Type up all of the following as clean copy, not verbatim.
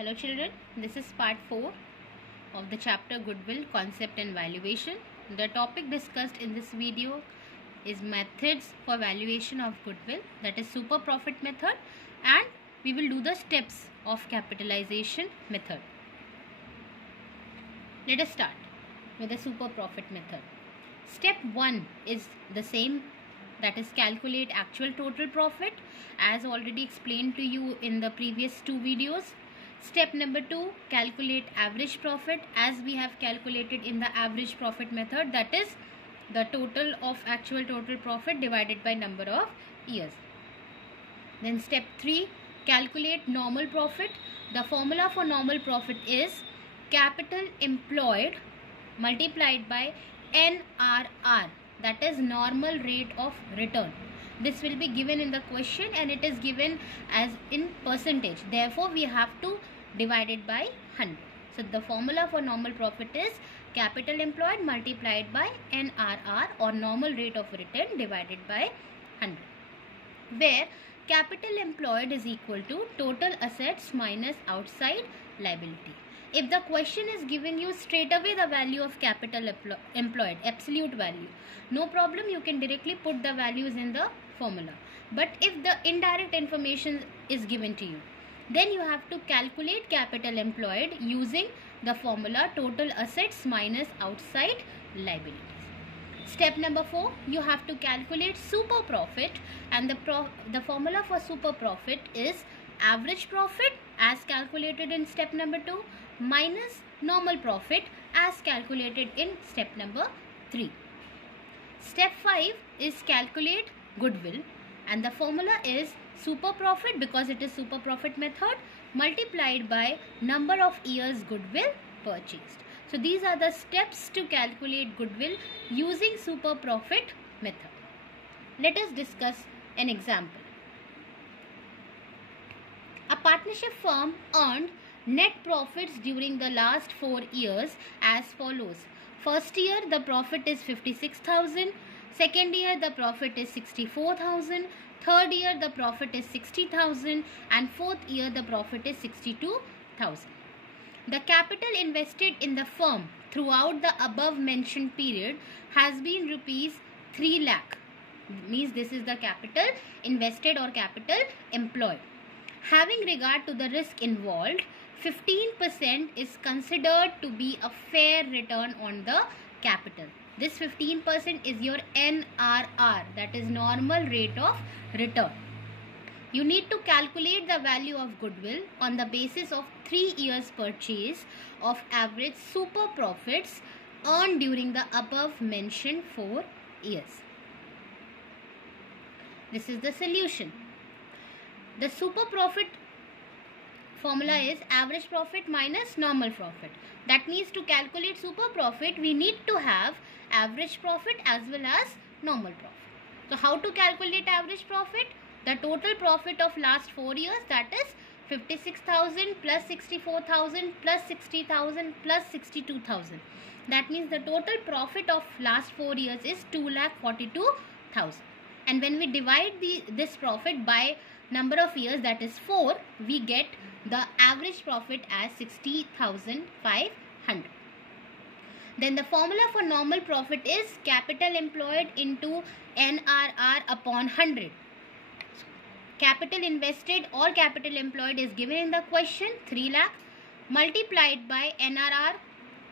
Hello children, this is part 4 of the chapter Goodwill Concept and Valuation. The topic discussed in this video is methods for valuation of goodwill, that is super profit method, and we will do the steps of capitalization method. Let us start with the super profit method. Step 1 is the same, that is calculate actual total profit as already explained to you in the previous two videos. Step number 2, calculate average profit as we have calculated in the average profit method, that is the total of actual total profit divided by number of years. Then step 3, calculate normal profit. The formula for normal profit is capital employed multiplied by NRR, that is normal rate of return. This will be given in the question and it is given as in percentage. Therefore, we have to divide it by 100. So, the formula for normal profit is capital employed multiplied by NRR or normal rate of return divided by 100. Where capital employed is equal to total assets minus outside liability. If the question is giving you straight away the value of capital employed, absolute value, no problem, you can directly put the values in the formula. But if the indirect information is given to you, then you have to calculate capital employed using the formula total assets minus outside liabilities. Step number 4, you have to calculate super profit, and the formula for super profit is average profit as calculated in step number 2 minus normal profit as calculated in step number 3. Step 5 is calculate goodwill, and the formula is super profit, because it is super profit method, multiplied by number of years goodwill purchased. So these are the steps to calculate goodwill using super profit method. Let us discuss an example. A partnership firm earned net profits during the last 4 years as follows. First year the profit is 56,000, second year the profit is 64,000, third year the profit is 60,000, and fourth year the profit is 62,000. The capital invested in the firm throughout the above mentioned period has been rupees 3 lakh. Means this is the capital invested or capital employed. Having regard to the risk involved, 15% is considered to be a fair return on the capital. This 15% is your NRR, that is normal rate of return. You need to calculate the value of goodwill on the basis of 3 years purchase of average super profits earned during the above mentioned 4 years. This is the solution. The super profit formula is average profit minus normal profit. That means to calculate super profit, we need to have average profit as well as normal profit. So how to calculate average profit? The total profit of last 4 years, that is 56,000 plus 64,000 plus 60,000 plus 62,000. That means the total profit of last 4 years is 2,42,000. And when we divide this profit by number of years, that is 4, we get the average profit as 60,500. Then the formula for normal profit is capital employed into NRR upon 100. Capital invested or capital employed is given in the question, 3 lakh, multiplied by NRR,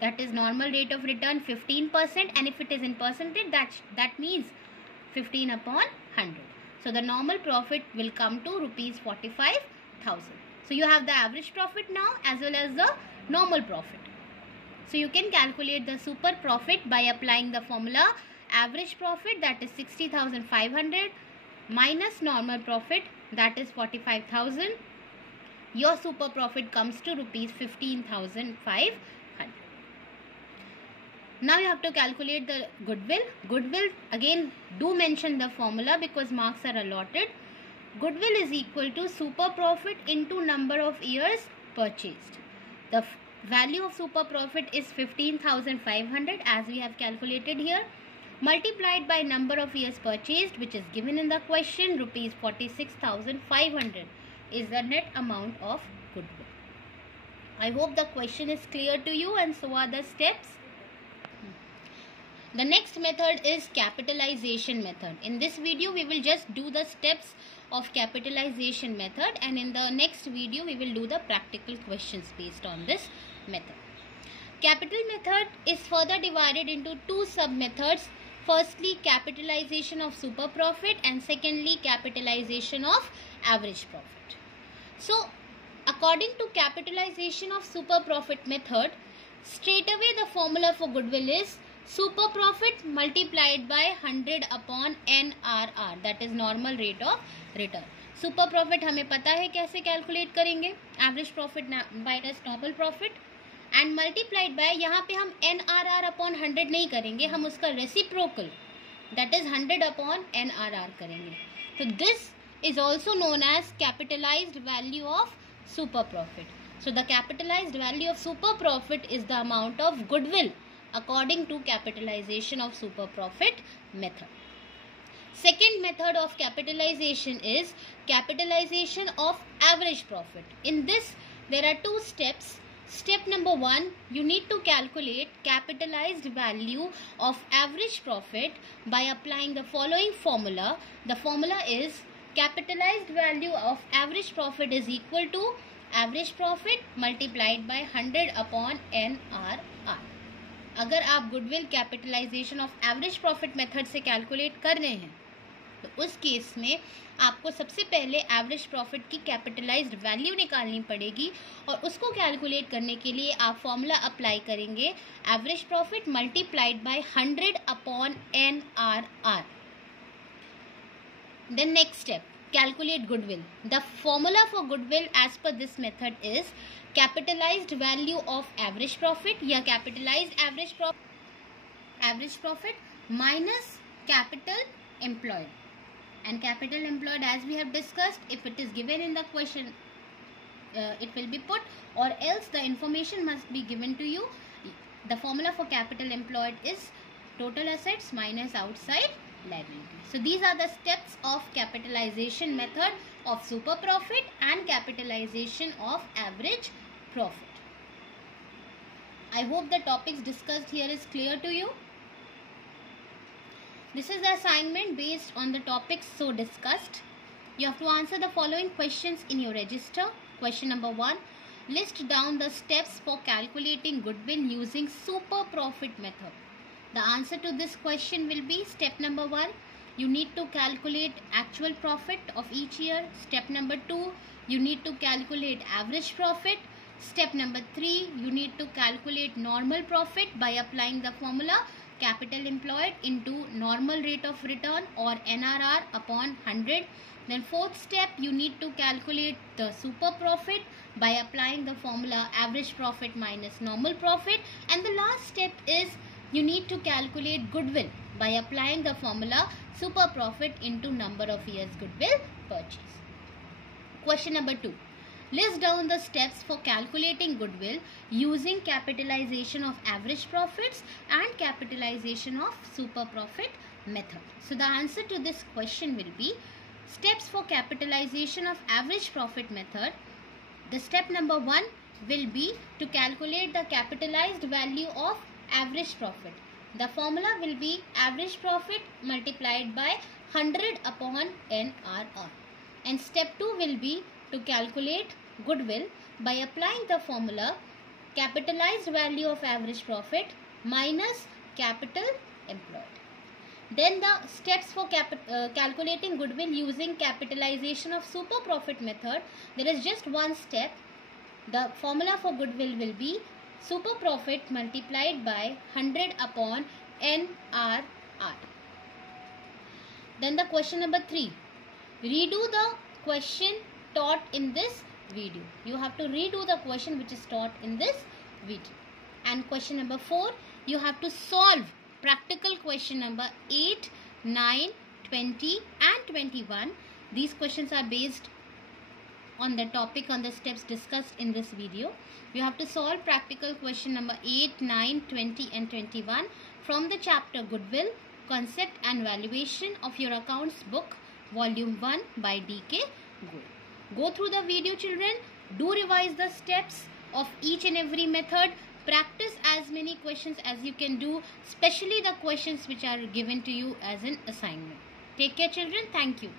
that is normal rate of return, 15%, and if it is in percentage, that means 15 upon 100. So the normal profit will come to rupees 45,000. So you have the average profit now as well as the normal profit. So you can calculate the super profit by applying the formula average profit, that is 60,500, minus normal profit, that is 45,000. Your super profit comes to rupees 15,500. Now you have to calculate the goodwill. Goodwill, again, do mention the formula because marks are allotted. Goodwill is equal to super profit into number of years purchased. The value of super profit is 15,500 as we have calculated here, multiplied by number of years purchased, which is given in the question, rupees 46,500 is the net amount of goodwill. I hope the question is clear to you and so are the steps. The next method is capitalization method. In this video we will just do the steps of capitalization method, and in the next video we will do the practical questions based on this method. Capital method is further divided into two sub methods. Firstly, capitalization of super profit, and secondly, capitalization of average profit. So according to capitalization of super profit method, straight away the formula for goodwill is super profit multiplied by 100 upon NRR, that is normal rate of return. Super profit हमें पता है कैसे calculate करेंगे, average profit minus normal profit, and multiplied by, यहाँ पे हम NRR upon 100 नहीं करेंगे, हम उसका reciprocal that is 100 upon NRR करेंगे. तो this is also known as capitalized value of super profit. So the capitalized value of super profit is the amount of goodwill according to capitalization of super profit method. Second method of capitalization is capitalization of average profit. In this there are two steps. Step number 1, you need to calculate capitalized value of average profit by applying the following formula. The formula is capitalized value of average profit is equal to average profit multiplied by 100 upon NRR. अगर आप goodwill capitalisation of average profit method से calculate कर रहे हैं तो उस case में आपको सबसे पहले एवरेज प्रॉफिट की कैपिटलाइज्ड वैल्यू निकालनी पड़ेगी, और उसको कैलकुलेट करने के लिए आप फॉर्मूला अप्लाई करेंगे average profit multiplied by 100 upon NRR. Then next step, calculate goodwill. The formula for goodwill as per this method is capitalized value of average profit या capitalized average profit minus capital employed. And capital employed, as we have discussed, if it is given in the question, it will be put, or else the information must be given to you. The formula for capital employed is total assets minus outside liability. So these are the steps of capitalization method of super profit and capitalization of average profit. I hope the topics discussed here is clear to you. This is the assignment based on the topics so discussed. You have to answer the following questions in your register. Question number 1. List down the steps for calculating goodwill using super profit method. The answer to this question will be step number 1, you need to calculate actual profit of each year. Step number 2, you need to calculate average profit. Step number 3, you need to calculate normal profit by applying the formula capital employed into normal rate of return or NRR upon 100. Then fourth step, you need to calculate the super profit by applying the formula average profit minus normal profit. And the last step is you need to calculate goodwill by applying the formula super profit into number of years goodwill purchase. Question number 2. List down the steps for calculating goodwill using capitalization of average profits and capitalization of super profit method. So the answer to this question will be steps for capitalization of average profit method. The step number 1 will be to calculate the capitalized value of average profit. The formula will be average profit multiplied by 100 upon NRR. And step 2 will be to calculate goodwill by applying the formula capitalized value of average profit minus capital employed. Then the steps for calculating goodwill using capitalization of super profit method, there is just one step. The formula for goodwill will be super profit multiplied by 100 upon NRR. Then the question number 3. Redo the question taught in this video. You have to redo the question which is taught in this video. And question number 4. You have to solve practical question number 8, 9, 20 and 21. These questions are based on the topic, on the steps discussed in this video. You have to solve practical question number 8, 9, 20 and 21 from the chapter Goodwill, Concept and Valuation of your accounts book, volume 1 by D.K. Gould. Go through the video, children. Do revise the steps of each and every method. Practice as many questions as you can do, especially the questions which are given to you as an assignment. Take care children. Thank you.